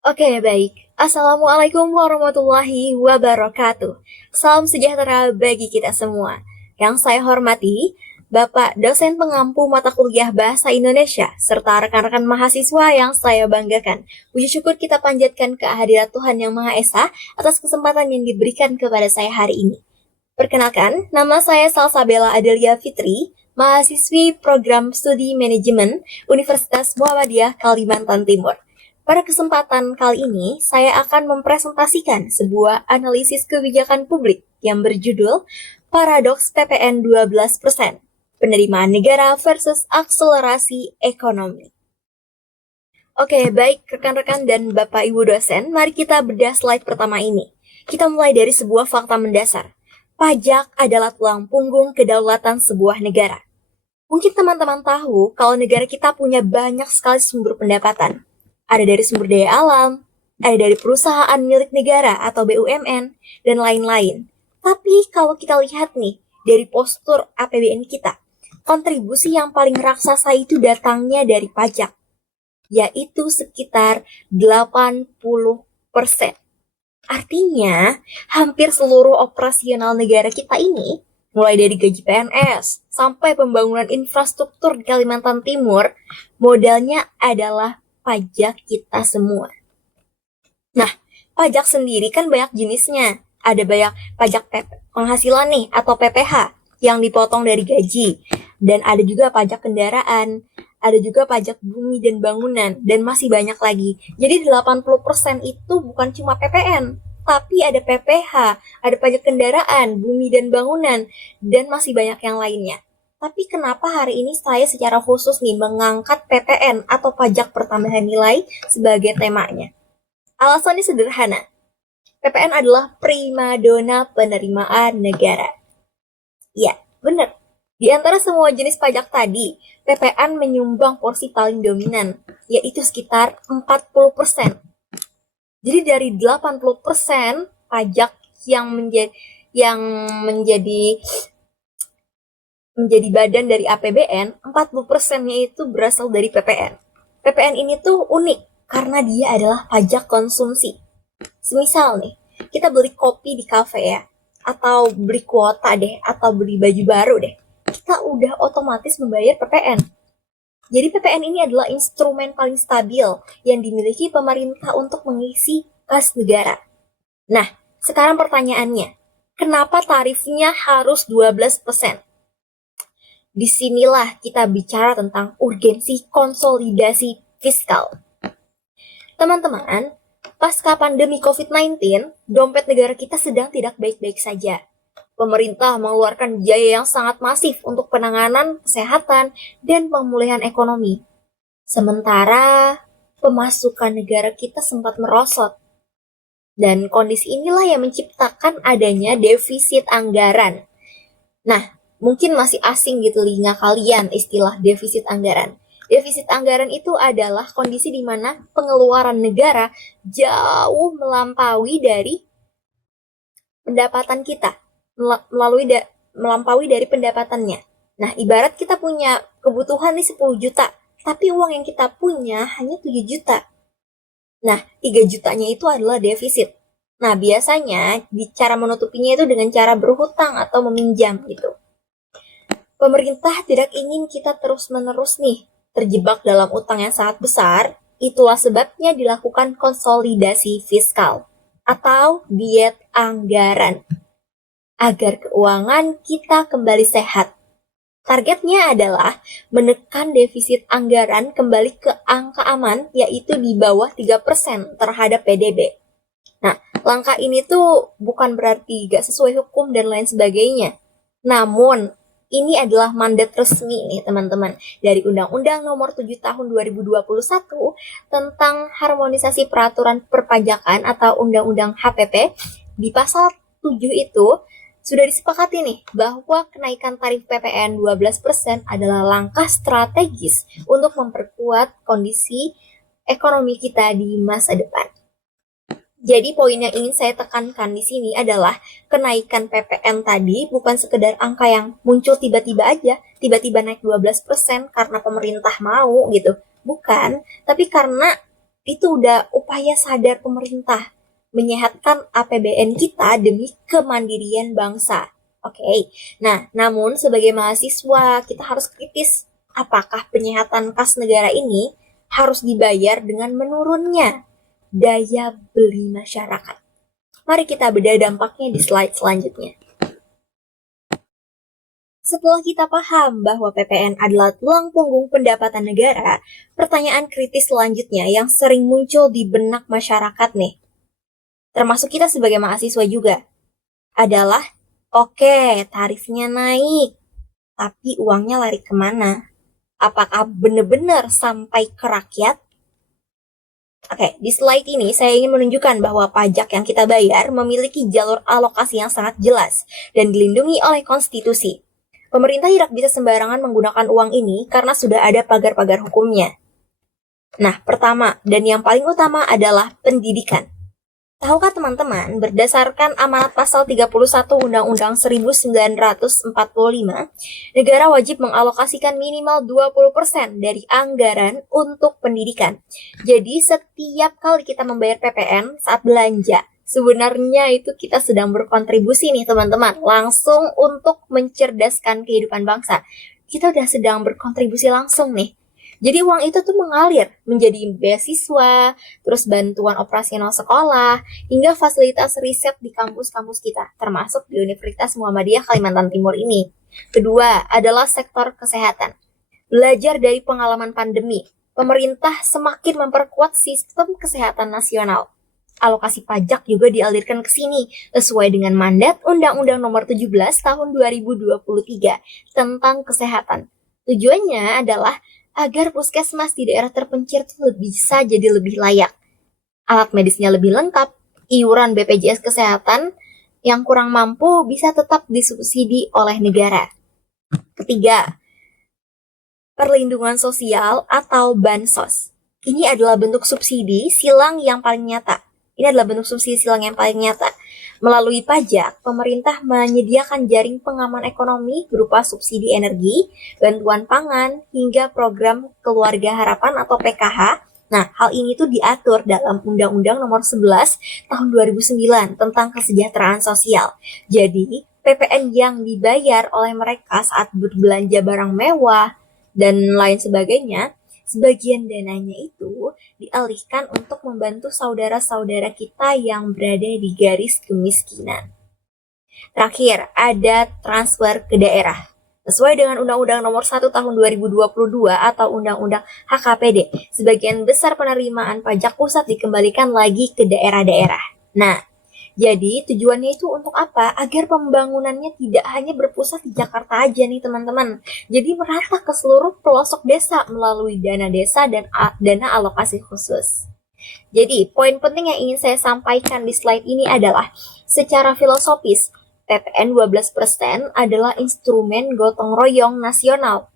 Oke, baik. Assalamualaikum warahmatullahi wabarakatuh. Salam sejahtera bagi kita semua. Yang saya hormati, Bapak dosen pengampu mata kuliah Bahasa Indonesia, serta rekan-rekan mahasiswa yang saya banggakan. Puji syukur kita panjatkan kehadirat Tuhan Yang Maha Esa atas kesempatan yang diberikan kepada saya hari ini. Perkenalkan, nama saya Salsabella Adelia Fitri, mahasiswi program studi manajemen Universitas Muhammadiyah Kalimantan Timur. Pada kesempatan kali ini, saya akan mempresentasikan sebuah analisis kebijakan publik yang berjudul Paradoks PPN 12%, penerimaan negara versus akselerasi ekonomi. Oke, baik rekan-rekan dan Bapak Ibu dosen, mari kita bedah slide pertama ini. Kita mulai dari sebuah fakta mendasar. Pajak adalah tulang punggung kedaulatan sebuah negara. Mungkin teman-teman tahu kalau negara kita punya banyak sekali sumber pendapatan. Ada dari sumber daya alam, ada dari perusahaan milik negara atau BUMN, dan lain-lain. Tapi kalau kita lihat nih, dari postur APBN kita, kontribusi yang paling raksasa itu datangnya dari pajak, yaitu sekitar 80%. Artinya, hampir seluruh operasional negara kita ini, mulai dari gaji PNS sampai pembangunan infrastruktur di Kalimantan Timur, modalnya adalah pajak kita semua. Nah, pajak sendiri kan banyak jenisnya. Ada banyak pajak penghasilan nih atau PPH yang dipotong dari gaji. Dan ada juga pajak kendaraan, ada juga pajak bumi dan bangunan, dan masih banyak lagi. Jadi 80% itu bukan cuma PPN, tapi ada PPH, ada pajak kendaraan, bumi dan bangunan, dan masih banyak yang lainnya. Tapi kenapa hari ini saya secara khusus nih mengangkat PPN atau pajak pertambahan nilai sebagai temanya? Alasannya sederhana. PPN adalah primadona penerimaan negara. Ya, benar. Di antara semua jenis pajak tadi, PPN menyumbang porsi paling dominan, yaitu sekitar 40%. Jadi dari 80% pajak yang menjadi badan dari APBN, 40%-nya itu berasal dari PPN. PPN ini tuh unik karena dia adalah pajak konsumsi. Semisal nih, kita beli kopi di kafe ya, atau beli kuota deh, atau beli baju baru deh, kita udah otomatis membayar PPN. Jadi PPN ini adalah instrumen paling stabil yang dimiliki pemerintah untuk mengisi kas negara. Nah, sekarang pertanyaannya, kenapa tarifnya harus 12%? Disinilah kita bicara tentang urgensi konsolidasi fiskal. Teman-teman, pasca pandemi COVID-19, dompet negara kita sedang tidak baik-baik saja. Pemerintah mengeluarkan biaya yang sangat masif untuk penanganan kesehatan dan pemulihan ekonomi. Sementara pemasukan negara kita sempat merosot. Dan kondisi inilah yang menciptakan adanya defisit anggaran. Nah, mungkin masih asing di telinga kalian istilah defisit anggaran. Defisit anggaran itu adalah kondisi di mana pengeluaran negara jauh melampaui dari pendapatan kita, melampaui dari pendapatannya. Nah, ibarat kita punya kebutuhan nih 10 juta, tapi uang yang kita punya hanya 7 juta. Nah, 3 jutanya itu adalah defisit. Nah, biasanya cara menutupinya itu dengan cara berhutang atau meminjam gitu. Pemerintah tidak ingin kita terus-menerus nih terjebak dalam utang yang sangat besar, itulah sebabnya dilakukan konsolidasi fiskal atau diet anggaran agar keuangan kita kembali sehat. Targetnya adalah menekan defisit anggaran kembali ke angka aman, yaitu di bawah 3% terhadap PDB. Nah, langkah ini tuh bukan berarti gak sesuai hukum dan lain sebagainya. Namun, ini adalah mandat resmi nih teman-teman dari Undang-Undang Nomor 7 Tahun 2021 tentang harmonisasi peraturan perpajakan atau Undang-Undang HPP. Di pasal 7 itu sudah disepakati nih bahwa kenaikan tarif PPN 12% adalah langkah strategis untuk memperkuat kondisi ekonomi kita di masa depan. Jadi poin yang ingin saya tekankan di sini adalah kenaikan PPN tadi bukan sekedar angka yang muncul tiba-tiba aja, tiba-tiba naik 12% karena pemerintah mau gitu. Bukan, tapi karena Itu udah upaya sadar pemerintah menyehatkan APBN kita demi kemandirian bangsa. Oke. Nah, namun sebagai mahasiswa kita harus kritis. Apakah penyehatan kas negara ini harus dibayar dengan menurunnya daya beli masyarakat? Mari kita bedah dampaknya di slide selanjutnya. Setelah kita paham bahwa PPN adalah tulang punggung pendapatan negara, pertanyaan kritis selanjutnya yang sering muncul di benak masyarakat nih, termasuk kita sebagai mahasiswa juga, adalah oke, tarifnya naik, tapi uangnya lari kemana? Apakah benar-benar sampai ke rakyat? Oke, di slide ini saya ingin menunjukkan bahwa pajak yang kita bayar memiliki jalur alokasi yang sangat jelas dan dilindungi oleh konstitusi. Pemerintah tidak bisa sembarangan menggunakan uang ini karena sudah ada pagar-pagar hukumnya. Nah, pertama dan yang paling utama adalah pendidikan. Tahukah teman-teman, berdasarkan amanat pasal 31 Undang-Undang 1945, negara wajib mengalokasikan minimal 20% dari anggaran untuk pendidikan. Jadi setiap kali kita membayar PPN saat belanja, sebenarnya itu kita sedang berkontribusi nih teman-teman, langsung untuk mencerdaskan kehidupan bangsa. Kita udah sedang berkontribusi langsung nih. Jadi uang itu tuh mengalir menjadi beasiswa, terus bantuan operasional sekolah, hingga fasilitas riset di kampus-kampus kita, termasuk di Universitas Muhammadiyah Kalimantan Timur ini. Kedua adalah sektor kesehatan. Belajar dari pengalaman pandemi, pemerintah semakin memperkuat sistem kesehatan nasional. Alokasi pajak juga dialirkan ke sini sesuai dengan mandat Undang-Undang Nomor 17 Tahun 2023 tentang kesehatan. Tujuannya adalah agar puskesmas di daerah terpencil bisa jadi lebih layak. Alat medisnya lebih lengkap, iuran BPJS Kesehatan yang kurang mampu bisa tetap disubsidi oleh negara. Ketiga, perlindungan sosial atau bansos. Ini adalah bentuk subsidi silang yang paling nyata. Melalui pajak, pemerintah menyediakan jaring pengaman ekonomi berupa subsidi energi, bantuan pangan, hingga program Keluarga Harapan atau PKH. Nah, hal ini tuh diatur dalam Undang-Undang Nomor 11 Tahun 2009 tentang kesejahteraan sosial. Jadi, PPN yang dibayar oleh mereka saat berbelanja barang mewah dan lain sebagainya, sebagian dananya itu dialihkan untuk membantu saudara-saudara kita yang berada di garis kemiskinan. Terakhir, ada transfer ke daerah. Sesuai dengan Undang-Undang Nomor 1 Tahun 2022 atau Undang-Undang HKPD, sebagian besar penerimaan pajak pusat dikembalikan lagi ke daerah-daerah. Nah, jadi tujuannya itu untuk apa? Agar pembangunannya tidak hanya berpusat di Jakarta aja nih teman-teman. Jadi merata ke seluruh pelosok desa melalui dana desa dan dana alokasi khusus. Jadi poin penting yang ingin saya sampaikan di slide ini adalah secara filosofis PPN 12% adalah instrumen gotong royong nasional.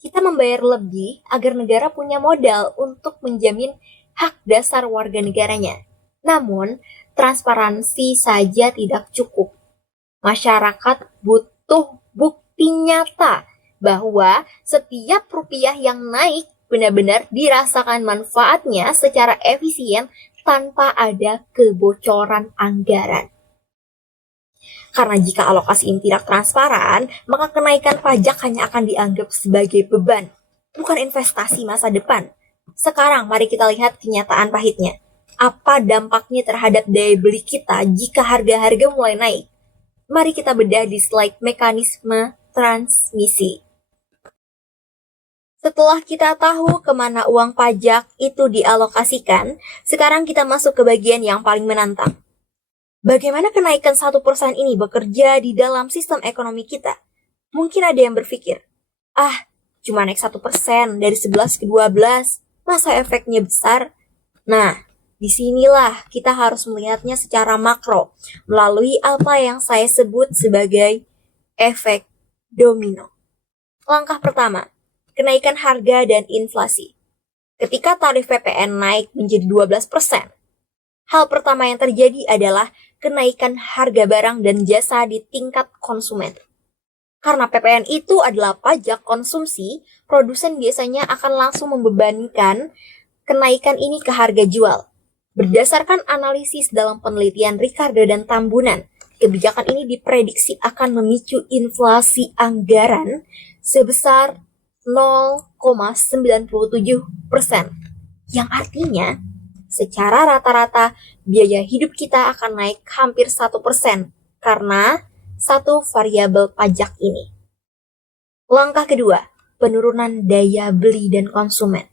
Kita membayar lebih agar negara punya modal untuk menjamin hak dasar warga negaranya. Namun, transparansi saja tidak cukup. Masyarakat butuh bukti nyata bahwa setiap rupiah yang naik benar-benar dirasakan manfaatnya secara efisien tanpa ada kebocoran anggaran. Karena jika alokasi ini tidak transparan, maka kenaikan pajak hanya akan dianggap sebagai beban, bukan investasi masa depan. Sekarang mari kita lihat kenyataan pahitnya. Apa dampaknya terhadap daya beli kita jika harga-harga mulai naik? Mari kita bedah di slide mekanisme transmisi. Setelah kita tahu kemana uang pajak itu dialokasikan, sekarang kita masuk ke bagian yang paling menantang. Bagaimana kenaikan 1% ini bekerja di dalam sistem ekonomi kita? Mungkin ada yang berpikir, cuma naik 1% dari 11 ke 12, masa efeknya besar? Nah, disinilah kita harus melihatnya secara makro, melalui apa yang saya sebut sebagai efek domino. Langkah pertama, kenaikan harga dan inflasi. Ketika tarif PPN naik menjadi 12%, hal pertama yang terjadi adalah kenaikan harga barang dan jasa di tingkat konsumen. Karena PPN itu adalah pajak konsumsi, produsen biasanya akan langsung membebankan kenaikan ini ke harga jual. Berdasarkan analisis dalam penelitian Ricardo dan Tambunan, kebijakan ini diprediksi akan memicu inflasi anggaran sebesar 0,97%, yang artinya secara rata-rata biaya hidup kita akan naik hampir 1% karena satu variabel pajak ini. Langkah kedua, penurunan daya beli dan konsumen.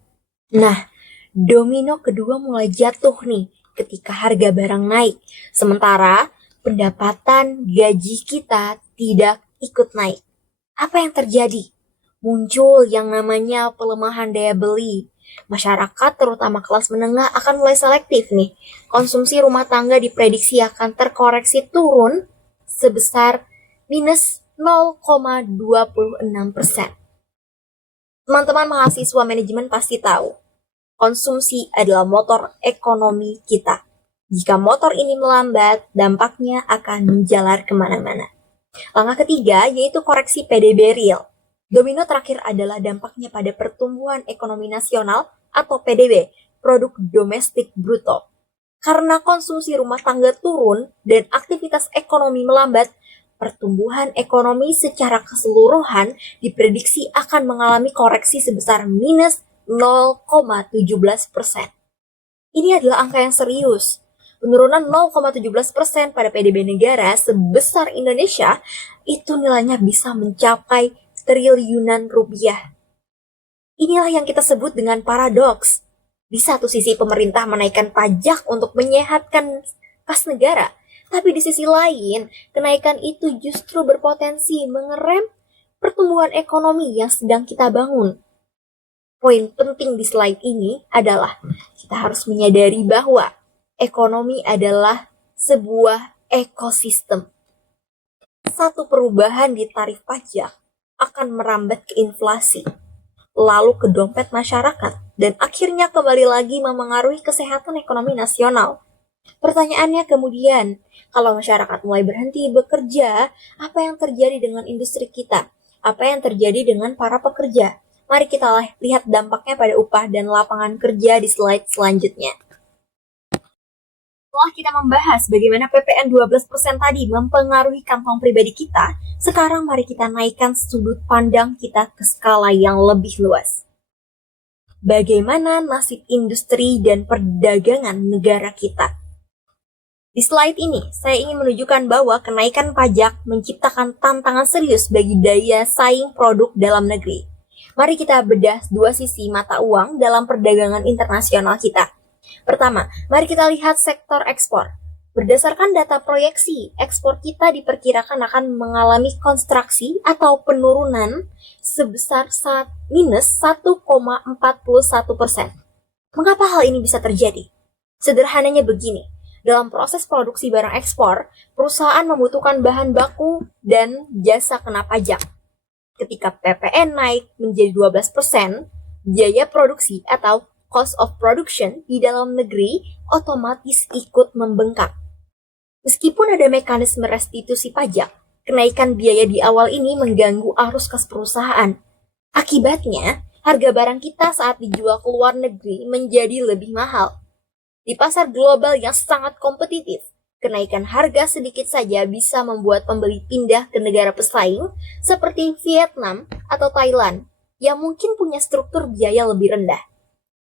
Nah, domino kedua mulai jatuh nih ketika harga barang naik, sementara pendapatan gaji kita tidak ikut naik. Apa yang terjadi? Muncul yang namanya pelemahan daya beli. Masyarakat, terutama kelas menengah, akan mulai selektif nih. Konsumsi rumah tangga diprediksi akan terkoreksi turun sebesar minus 0,26%. Teman-teman mahasiswa manajemen pasti tahu, konsumsi adalah motor ekonomi kita. Jika motor ini melambat, dampaknya akan menjalar kemana-mana. Langkah ketiga yaitu koreksi PDB real. Domino terakhir adalah dampaknya pada pertumbuhan ekonomi nasional atau PDB, produk domestik bruto. Karena konsumsi rumah tangga turun dan aktivitas ekonomi melambat, pertumbuhan ekonomi secara keseluruhan diprediksi akan mengalami koreksi sebesar minus 0,17%. Ini adalah angka yang serius. Penurunan 0,17% pada PDB negara sebesar Indonesia itu nilainya bisa mencapai triliunan rupiah. Inilah yang kita sebut dengan paradoks. Di satu sisi pemerintah menaikkan pajak untuk menyehatkan kas negara, tapi di sisi lain kenaikan itu justru berpotensi mengerem pertumbuhan ekonomi yang sedang kita bangun. Poin penting di slide ini adalah kita harus menyadari bahwa ekonomi adalah sebuah ekosistem. Satu perubahan di tarif pajak akan merambat ke inflasi, lalu ke dompet masyarakat, dan akhirnya kembali lagi memengaruhi kesehatan ekonomi nasional. Pertanyaannya kemudian, kalau masyarakat mulai berhenti bekerja, apa yang terjadi dengan industri kita? Apa yang terjadi dengan para pekerja? Mari kita lihat dampaknya pada upah dan lapangan kerja di slide selanjutnya. Setelah kita membahas bagaimana PPN 12% tadi mempengaruhi kantong pribadi kita, sekarang mari kita naikkan sudut pandang kita ke skala yang lebih luas. Bagaimana nasib industri dan perdagangan negara kita? Di slide ini, saya ingin menunjukkan bahwa kenaikan pajak menciptakan tantangan serius bagi daya saing produk dalam negeri. Mari kita bedah dua sisi mata uang dalam perdagangan internasional kita. Pertama, mari kita lihat sektor ekspor. Berdasarkan data proyeksi, ekspor kita diperkirakan akan mengalami kontraksi atau penurunan sebesar minus 1,41%. Mengapa hal ini bisa terjadi? Sederhananya begini, dalam proses produksi barang ekspor, perusahaan membutuhkan bahan baku dan jasa kena pajak. Ketika PPN naik menjadi 12%, biaya produksi atau cost of production di dalam negeri otomatis ikut membengkak. Meskipun ada mekanisme restitusi pajak, kenaikan biaya di awal ini mengganggu arus kas perusahaan. Akibatnya, harga barang kita saat dijual ke luar negeri menjadi lebih mahal. Di pasar global yang sangat kompetitif, kenaikan harga sedikit saja bisa membuat pembeli pindah ke negara pesaing seperti Vietnam atau Thailand yang mungkin punya struktur biaya lebih rendah.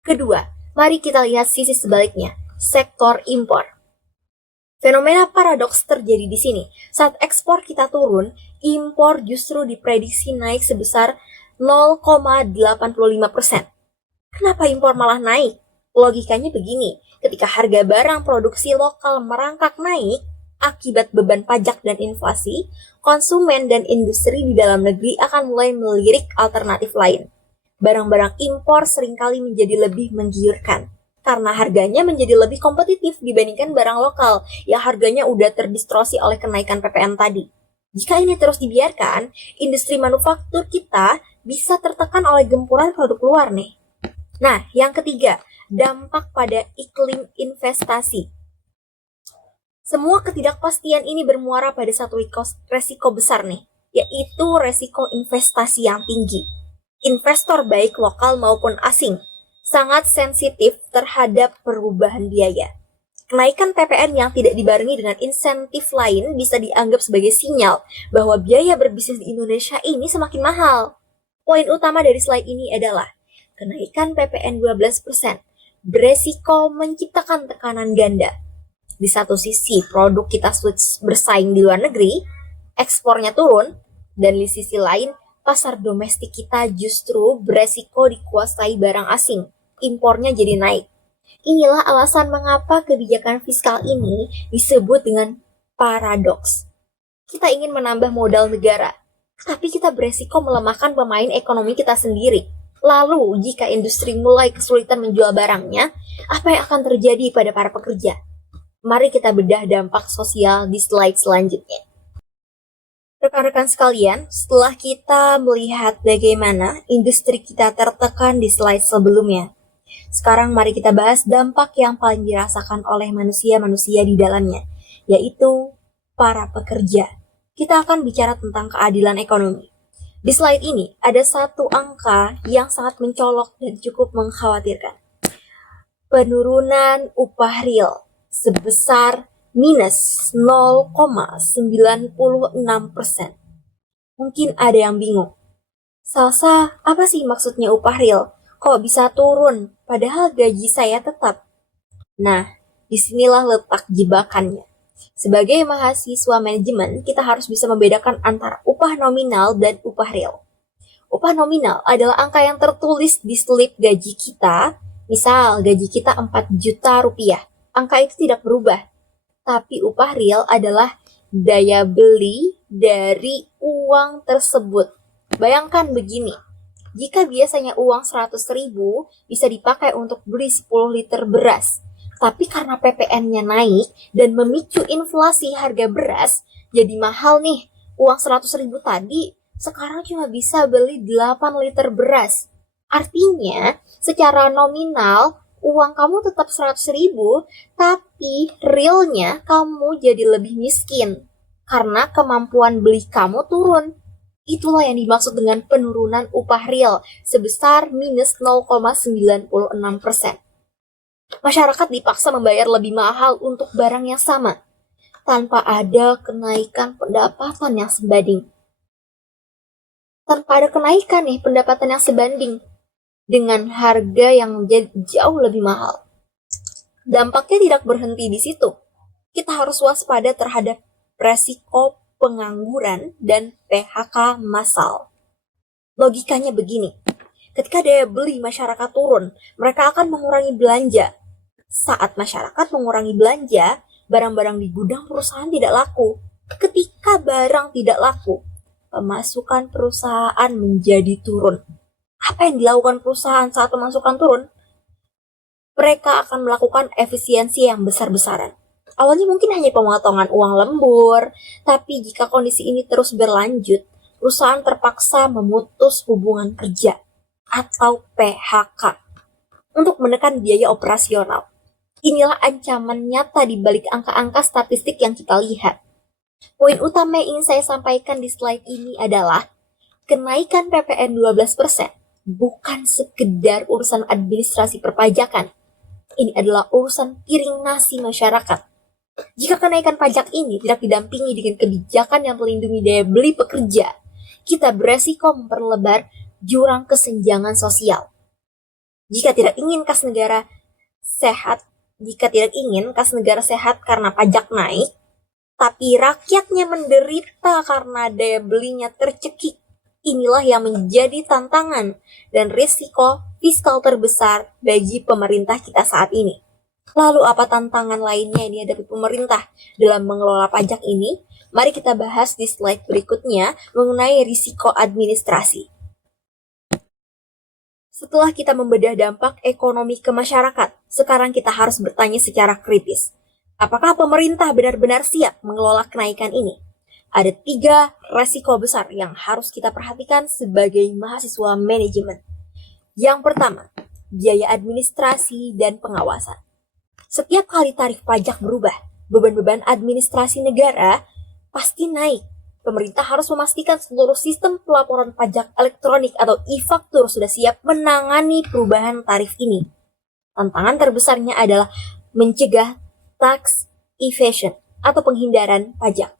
Kedua, mari kita lihat sisi sebaliknya, sektor impor. Fenomena paradoks terjadi di sini. Saat ekspor kita turun, impor justru diprediksi naik sebesar 0,85%. Kenapa impor malah naik? Logikanya begini, ketika harga barang produksi lokal merangkak naik, akibat beban pajak dan inflasi, konsumen dan industri di dalam negeri akan mulai melirik alternatif lain. Barang-barang impor seringkali menjadi lebih menggiurkan karena harganya menjadi lebih kompetitif dibandingkan barang lokal yang harganya udah terdistorsi oleh kenaikan PPN tadi. Jika ini terus dibiarkan, industri manufaktur kita bisa tertekan oleh gempuran produk luar nih. Nah, yang ketiga, dampak pada iklim investasi. Semua ketidakpastian ini bermuara pada satu resiko besar nih, yaitu resiko investasi yang tinggi. Investor baik lokal maupun asing sangat sensitif terhadap perubahan biaya. Kenaikan PPN yang tidak dibarengi dengan insentif lain bisa dianggap sebagai sinyal bahwa biaya berbisnis di Indonesia ini semakin mahal. Poin utama dari slide ini adalah kenaikan PPN 12% beresiko menciptakan tekanan ganda. Di satu sisi, produk kita sulit bersaing di luar negeri, ekspornya turun, dan di sisi lain, pasar domestik kita justru beresiko dikuasai barang asing. Impornya jadi naik. Inilah alasan mengapa kebijakan fiskal ini disebut dengan paradoks. Kita ingin menambah modal negara, tapi kita beresiko melemahkan pemain ekonomi kita sendiri. Lalu, jika industri mulai kesulitan menjual barangnya, apa yang akan terjadi pada para pekerja? Mari kita bedah dampak sosial di slide selanjutnya. Rekan-rekan sekalian, setelah kita melihat bagaimana industri kita tertekan di slide sebelumnya, sekarang mari kita bahas dampak yang paling dirasakan oleh manusia-manusia di dalamnya, yaitu para pekerja. Kita akan bicara tentang keadilan ekonomi. Di slide ini ada satu angka yang sangat mencolok dan cukup mengkhawatirkan. Penurunan upah real sebesar minus 0,96%. Mungkin ada yang bingung. Salsa, apa sih maksudnya upah real? Kok bisa turun, padahal gaji saya tetap? Nah, disinilah letak jebakannya. Sebagai mahasiswa manajemen, kita harus bisa membedakan antara upah nominal dan upah real. Upah nominal adalah angka yang tertulis di slip gaji kita. Misal, gaji kita 4 juta rupiah. Angka itu tidak berubah. Tapi upah real adalah daya beli dari uang tersebut. Bayangkan begini, jika biasanya uang 100.000 bisa dipakai untuk beli 10 liter beras, tapi karena PPN-nya naik dan memicu inflasi harga beras, jadi mahal nih. Uang 100.000 tadi sekarang cuma bisa beli 8 liter beras. Artinya, secara nominal, uang kamu tetap 100.000, tapi realnya kamu jadi lebih miskin karena kemampuan beli kamu turun. Itulah yang dimaksud dengan penurunan upah real sebesar minus 0,96%. Masyarakat dipaksa membayar lebih mahal untuk barang yang sama tanpa ada kenaikan pendapatan yang sebanding. Tanpa ada kenaikan nih pendapatan yang sebanding dengan harga yang jauh lebih mahal. Dampaknya tidak berhenti di situ. Kita harus waspada terhadap resiko pengangguran dan PHK massal. Logikanya begini, ketika daya beli masyarakat turun, mereka akan mengurangi belanja. Saat masyarakat mengurangi belanja, barang-barang di gudang perusahaan tidak laku. Ketika barang tidak laku, pemasukan perusahaan menjadi turun. Apa yang dilakukan perusahaan saat pemasukan turun? Mereka akan melakukan efisiensi yang besar-besaran. Awalnya mungkin hanya pemotongan uang lembur, tapi jika kondisi ini terus berlanjut, perusahaan terpaksa memutus hubungan kerja atau PHK untuk menekan biaya operasional. Inilah ancaman nyata di balik angka-angka statistik yang kita lihat. Poin utama yang ingin saya sampaikan di slide ini adalah kenaikan PPN 12% bukan sekedar urusan administrasi perpajakan. Ini adalah urusan piring nasi masyarakat. Jika kenaikan pajak ini tidak didampingi dengan kebijakan yang melindungi daya beli pekerja, kita beresiko memperlebar jurang kesenjangan sosial. Jika tidak ingin kas negara sehat karena pajak naik, tapi rakyatnya menderita karena daya belinya tercekik, inilah yang menjadi tantangan dan risiko fiskal terbesar bagi pemerintah kita saat ini. Lalu apa tantangan lainnya yang dihadapi pemerintah dalam mengelola pajak ini? Mari kita bahas di slide berikutnya mengenai risiko administrasi. Setelah kita membedah dampak ekonomi ke masyarakat, sekarang kita harus bertanya secara kritis. Apakah pemerintah benar-benar siap mengelola kenaikan ini? Ada 3 resiko besar yang harus kita perhatikan sebagai mahasiswa manajemen. Yang pertama, biaya administrasi dan pengawasan. Setiap kali tarif pajak berubah, beban-beban administrasi negara pasti naik. pemerintah harus memastikan seluruh sistem pelaporan pajak elektronik atau e-faktur sudah siap menangani perubahan tarif ini. Tantangan terbesarnya adalah mencegah tax evasion atau penghindaran pajak.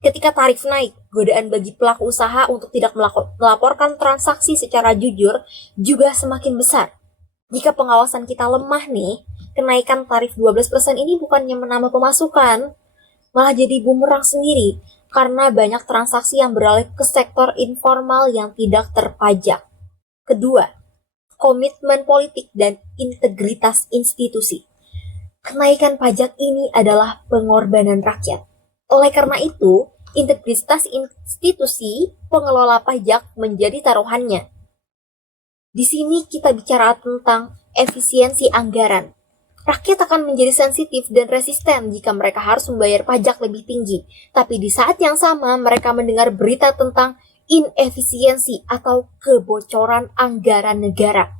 Ketika tarif naik, godaan bagi pelaku usaha untuk tidak melaporkan transaksi secara jujur juga semakin besar. Jika pengawasan kita lemah nih, kenaikan tarif 12% ini bukannya menambah pemasukan, malah jadi bumerang sendiri karena banyak transaksi yang beralih ke sektor informal yang tidak terpajak. Kedua, komitmen politik dan integritas institusi. Kenaikan pajak ini adalah pengorbanan rakyat. Oleh karena itu, integritas institusi pengelola pajak menjadi taruhannya. Di sini kita bicara tentang efisiensi anggaran. Rakyat akan menjadi sensitif dan resisten jika mereka harus membayar pajak lebih tinggi. Tapi di saat yang sama, mereka mendengar berita tentang inefisiensi atau kebocoran anggaran negara.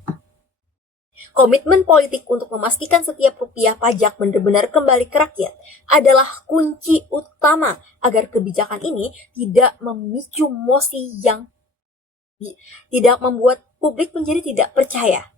Komitmen politik untuk memastikan setiap rupiah pajak benar-benar kembali ke rakyat adalah kunci utama agar kebijakan ini tidak memicu emosi yang tidak membuat publik menjadi tidak percaya.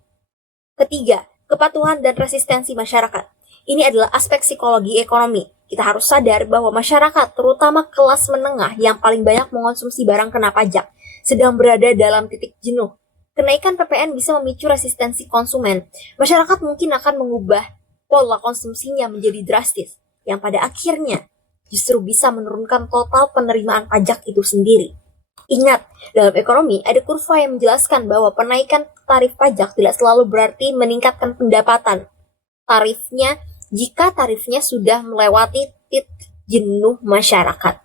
Ketiga, kepatuhan dan resistensi masyarakat. Ini adalah aspek psikologi ekonomi. Kita harus sadar bahwa masyarakat, terutama kelas menengah yang paling banyak mengonsumsi barang kena pajak, sedang berada dalam titik jenuh. Kenaikan PPN bisa memicu resistensi konsumen. Masyarakat mungkin akan mengubah pola konsumsinya menjadi drastis, yang pada akhirnya justru bisa menurunkan total penerimaan pajak itu sendiri. Ingat, dalam ekonomi ada kurva yang menjelaskan bahwa penaikan tarif pajak tidak selalu berarti meningkatkan pendapatan. Jika tarifnya sudah melewati titik jenuh masyarakat.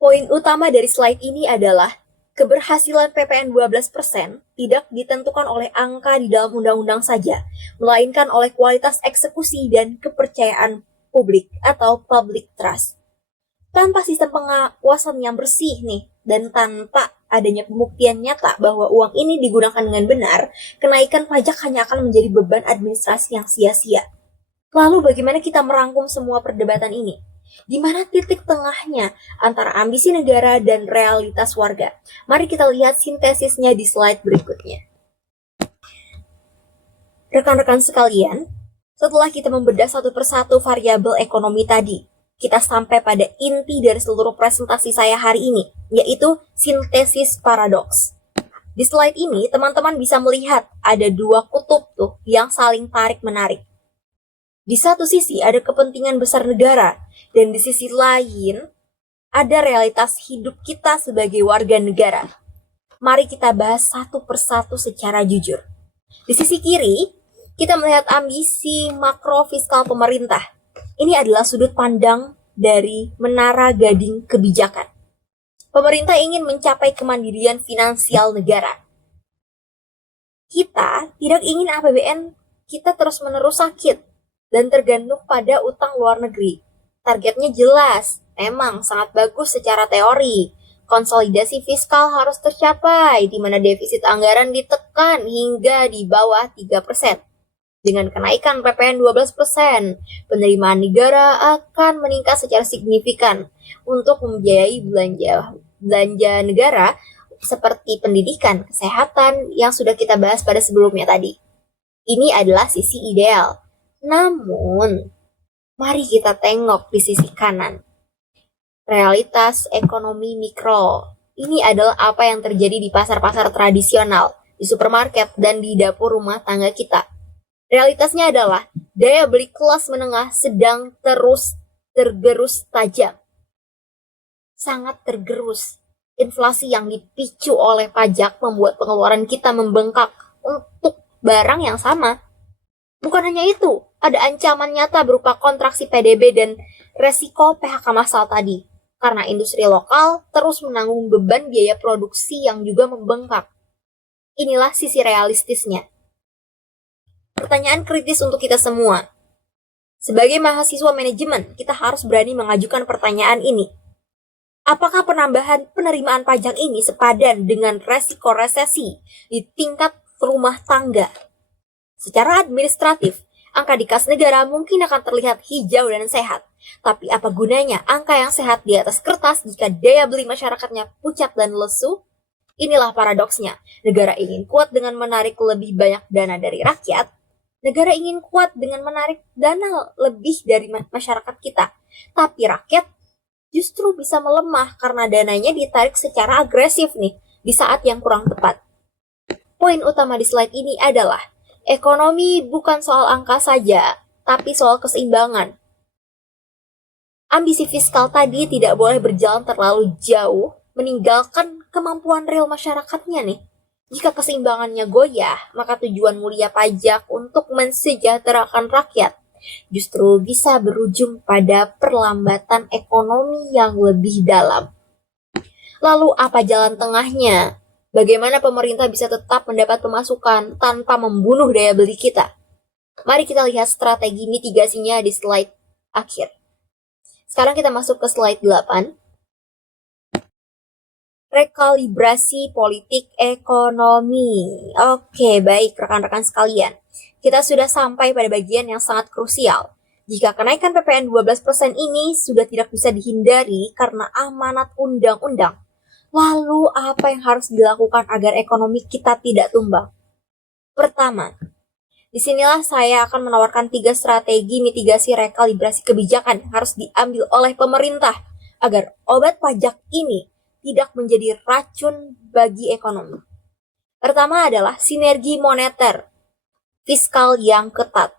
Poin utama dari slide ini adalah keberhasilan PPN 12% tidak ditentukan oleh angka di dalam undang-undang saja, melainkan oleh kualitas eksekusi dan kepercayaan publik atau public trust. Tanpa sistem pengawasan yang bersih nih, dan tanpa adanya pembuktian nyata bahwa uang ini digunakan dengan benar, kenaikan pajak hanya akan menjadi beban administrasi yang sia-sia. Lalu bagaimana kita merangkum semua perdebatan ini? Di mana titik tengahnya antara ambisi negara dan realitas warga? Mari kita lihat sintesisnya di slide berikutnya. Rekan-rekan sekalian, setelah kita membedah satu persatu variabel ekonomi tadi, kita sampai pada inti dari seluruh presentasi saya hari ini, yaitu sintesis paradoks. Di slide ini, teman-teman bisa melihat ada dua kutub tuh yang saling tarik-menarik. Di satu sisi ada kepentingan besar negara, dan di sisi lain ada realitas hidup kita sebagai warga negara. Mari kita bahas satu persatu secara jujur. Di sisi kiri, kita melihat ambisi makro fiskal pemerintah. Ini adalah sudut pandang dari menara gading kebijakan. Pemerintah ingin mencapai kemandirian finansial negara. Kita tidak ingin APBN kita terus-menerus sakit dan tergantung pada utang luar negeri. Targetnya jelas, memang sangat bagus secara teori. Konsolidasi fiskal harus tercapai, di mana defisit anggaran ditekan hingga di bawah 3%. Dengan kenaikan PPN 12%, penerimaan negara akan meningkat secara signifikan untuk membiayai belanja negara seperti pendidikan, kesehatan yang sudah kita bahas pada sebelumnya tadi. Ini adalah sisi ideal. Namun, mari kita tengok di sisi kanan. Realitas ekonomi mikro. Ini adalah apa yang terjadi di pasar-pasar tradisional, di supermarket, dan di dapur rumah tangga kita. Realitasnya adalah daya beli kelas menengah sedang terus tergerus tajam. Sangat tergerus. Inflasi yang dipicu oleh pajak membuat pengeluaran kita membengkak untuk barang yang sama. Bukan hanya itu, ada ancaman nyata berupa kontraksi PDB dan resiko PHK massal tadi. Karena industri lokal terus menanggung beban biaya produksi yang juga membengkak. Inilah sisi realistisnya. Pertanyaan kritis untuk kita semua. Sebagai mahasiswa manajemen, kita harus berani mengajukan pertanyaan ini. Apakah penambahan penerimaan pajak ini sepadan dengan resiko resesi di tingkat rumah tangga? Secara administratif, Angka di kas negara mungkin akan terlihat hijau dan sehat. Tapi apa gunanya angka yang sehat di atas kertas jika daya beli masyarakatnya pucat dan lesu? Inilah paradoksnya. Negara ingin kuat dengan menarik lebih banyak dana dari rakyat. Negara ingin kuat dengan menarik dana lebih dari masyarakat kita. Tapi rakyat justru bisa melemah karena dananya ditarik secara agresif nih di saat yang kurang tepat. Poin utama di slide ini adalah ekonomi bukan soal angka saja, tapi soal keseimbangan. Ambisi fiskal tadi tidak boleh berjalan terlalu jauh, meninggalkan kemampuan real masyarakatnya nih. Jika keseimbangannya goyah, maka tujuan mulia pajak untuk mensejahterakan rakyat justru bisa berujung pada perlambatan ekonomi yang lebih dalam. Lalu apa jalan tengahnya? Bagaimana pemerintah bisa tetap mendapat pemasukan tanpa membunuh daya beli kita? Mari kita lihat strategi mitigasinya di slide akhir. Sekarang kita masuk ke slide 8. Rekalibrasi politik ekonomi. Oke, baik rekan-rekan sekalian. Kita sudah sampai pada bagian yang sangat krusial. Jika kenaikan PPN 12% ini sudah tidak bisa dihindari karena amanat undang-undang, lalu apa yang harus dilakukan agar ekonomi kita tidak tumbang? Pertama, disinilah saya akan menawarkan 3 strategi mitigasi rekalibrasi kebijakan yang harus diambil oleh pemerintah agar obat pajak ini tidak menjadi racun bagi ekonomi. Pertama adalah sinergi moneter, fiskal yang ketat.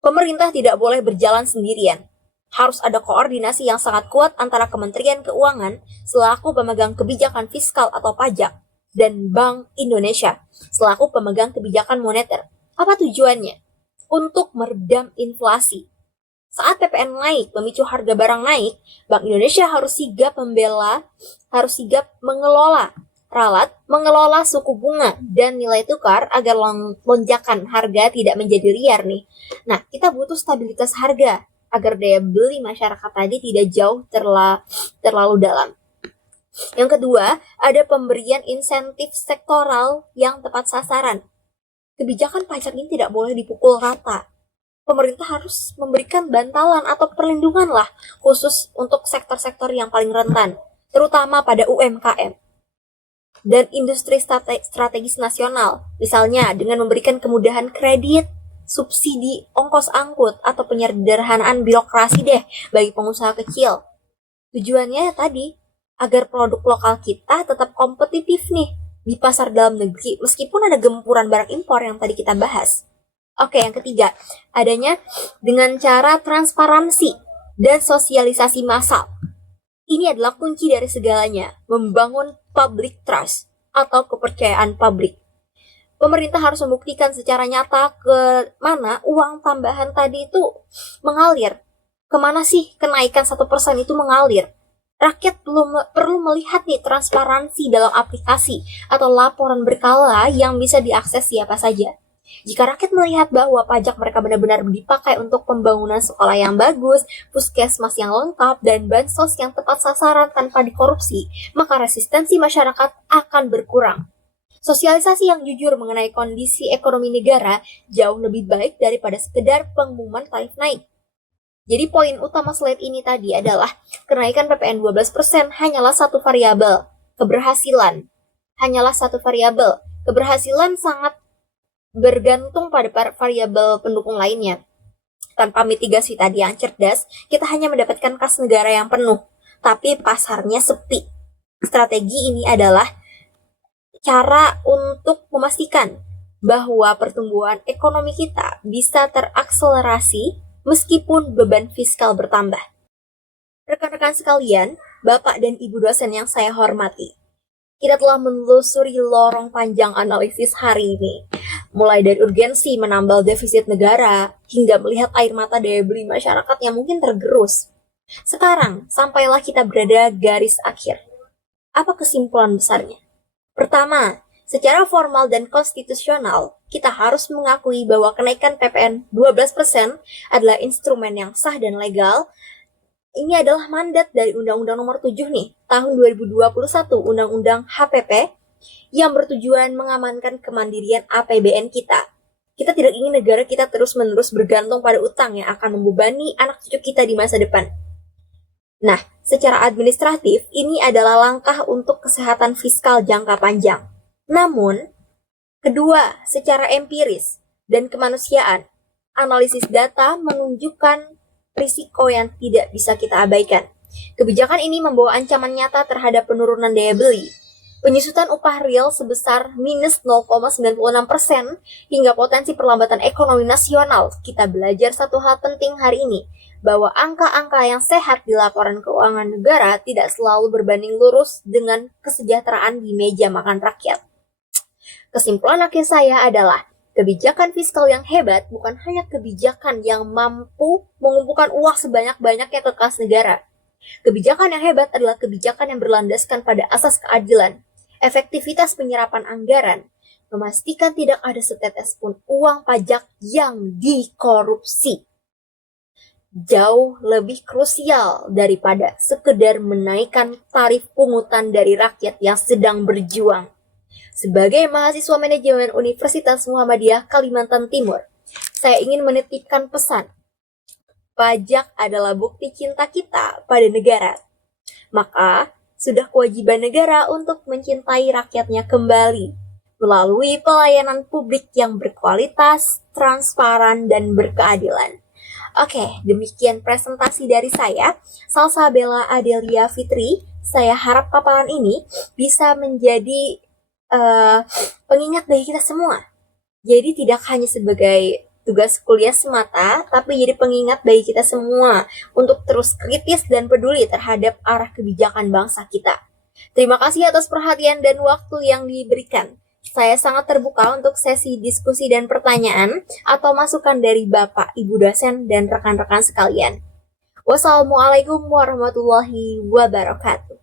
Pemerintah tidak boleh berjalan sendirian. Harus ada koordinasi yang sangat kuat antara Kementerian Keuangan selaku pemegang kebijakan fiskal atau pajak dan Bank Indonesia selaku pemegang kebijakan moneter. Apa tujuannya? Untuk meredam inflasi. Saat PPN naik, memicu harga barang naik, Bank Indonesia harus sigap mengelola suku bunga dan nilai tukar agar lonjakan harga tidak menjadi liar nih. Nah, kita butuh stabilitas harga agar daya beli masyarakat tadi tidak jauh terlalu dalam. Yang kedua, ada pemberian insentif sektoral yang tepat sasaran. Kebijakan pajak ini tidak boleh dipukul rata. Pemerintah harus memberikan bantalan atau perlindungan lah khusus untuk sektor-sektor yang paling rentan, terutama pada UMKM dan industri strategis nasional, misalnya dengan memberikan kemudahan kredit, subsidi ongkos angkut, atau penyederhanaan birokrasi deh bagi pengusaha kecil. Tujuannya tadi, agar produk lokal kita tetap kompetitif nih di pasar dalam negeri, meskipun ada gempuran barang impor yang tadi kita bahas. Oke, yang ketiga, adanya dengan cara transparansi dan sosialisasi massal. Ini adalah kunci dari segalanya, membangun public trust atau kepercayaan publik. Pemerintah harus membuktikan secara nyata ke mana uang tambahan tadi itu mengalir. Kemana sih kenaikan 1% itu mengalir? Rakyat perlu melihat nih transparansi dalam aplikasi atau laporan berkala yang bisa diakses siapa saja. Jika rakyat melihat bahwa pajak mereka benar-benar dipakai untuk pembangunan sekolah yang bagus, puskesmas yang lengkap, dan bansos yang tepat sasaran tanpa dikorupsi, maka resistensi masyarakat akan berkurang. Sosialisasi yang jujur mengenai kondisi ekonomi negara jauh lebih baik daripada sekedar pengumuman tarif naik. Jadi poin utama slide ini tadi adalah kenaikan PPN 12% hanyalah satu variabel, keberhasilan. Hanyalah satu variabel. Keberhasilan sangat bergantung pada variabel pendukung lainnya. Tanpa mitigasi tadi yang cerdas, kita hanya mendapatkan kas negara yang penuh, tapi pasarnya sepi. Strategi ini adalah cara untuk memastikan bahwa pertumbuhan ekonomi kita bisa terakselerasi meskipun beban fiskal bertambah. Rekan-rekan sekalian, Bapak dan Ibu dosen yang saya hormati, kita telah menelusuri lorong panjang analisis hari ini. Mulai dari urgensi menambal defisit negara, hingga melihat air mata daya beli masyarakat yang mungkin tergerus. Sekarang, sampailah kita berada garis akhir. Apa kesimpulan besarnya? Pertama, secara formal dan konstitusional, kita harus mengakui bahwa kenaikan PPN 12% adalah instrumen yang sah dan legal. Ini adalah mandat dari Undang-Undang Nomor 7 nih, tahun 2021, Undang-Undang HPP, yang bertujuan mengamankan kemandirian APBN kita. Kita tidak ingin negara kita terus-menerus bergantung pada utang yang akan membebani anak cucu kita di masa depan. Nah, secara administratif, ini adalah langkah untuk kesehatan fiskal jangka panjang. Namun, kedua, secara empiris dan kemanusiaan, analisis data menunjukkan risiko yang tidak bisa kita abaikan. Kebijakan ini membawa ancaman nyata terhadap penurunan daya beli, penyusutan upah real sebesar minus 0,96% hingga potensi perlambatan ekonomi nasional. Kita belajar satu hal penting hari ini, bahwa angka-angka yang sehat di laporan keuangan negara tidak selalu berbanding lurus dengan kesejahteraan di meja makan rakyat. Kesimpulan akhir saya adalah, kebijakan fiskal yang hebat bukan hanya kebijakan yang mampu mengumpulkan uang sebanyak-banyaknya ke kas negara. Kebijakan yang hebat adalah kebijakan yang berlandaskan pada asas keadilan, efektivitas penyerapan anggaran, memastikan tidak ada setetes pun uang pajak yang dikorupsi. Jauh lebih krusial daripada sekedar menaikkan tarif pungutan dari rakyat yang sedang berjuang. Sebagai mahasiswa manajemen Universitas Muhammadiyah Kalimantan Timur, saya ingin menitipkan pesan. Pajak adalah bukti cinta kita pada negara. Maka, sudah kewajiban negara untuk mencintai rakyatnya kembali melalui pelayanan publik yang berkualitas, transparan, dan berkeadilan. Oke, demikian presentasi dari saya, Salsabella Adelia Fitri. Saya harap paparan ini bisa menjadi pengingat bagi kita semua. Jadi tidak hanya sebagai tugas kuliah semata, tapi jadi pengingat bagi kita semua untuk terus kritis dan peduli terhadap arah kebijakan bangsa kita. Terima kasih atas perhatian dan waktu yang diberikan. Saya sangat terbuka untuk sesi diskusi dan pertanyaan atau masukan dari Bapak, Ibu dosen, dan rekan-rekan sekalian. Wassalamualaikum warahmatullahi wabarakatuh.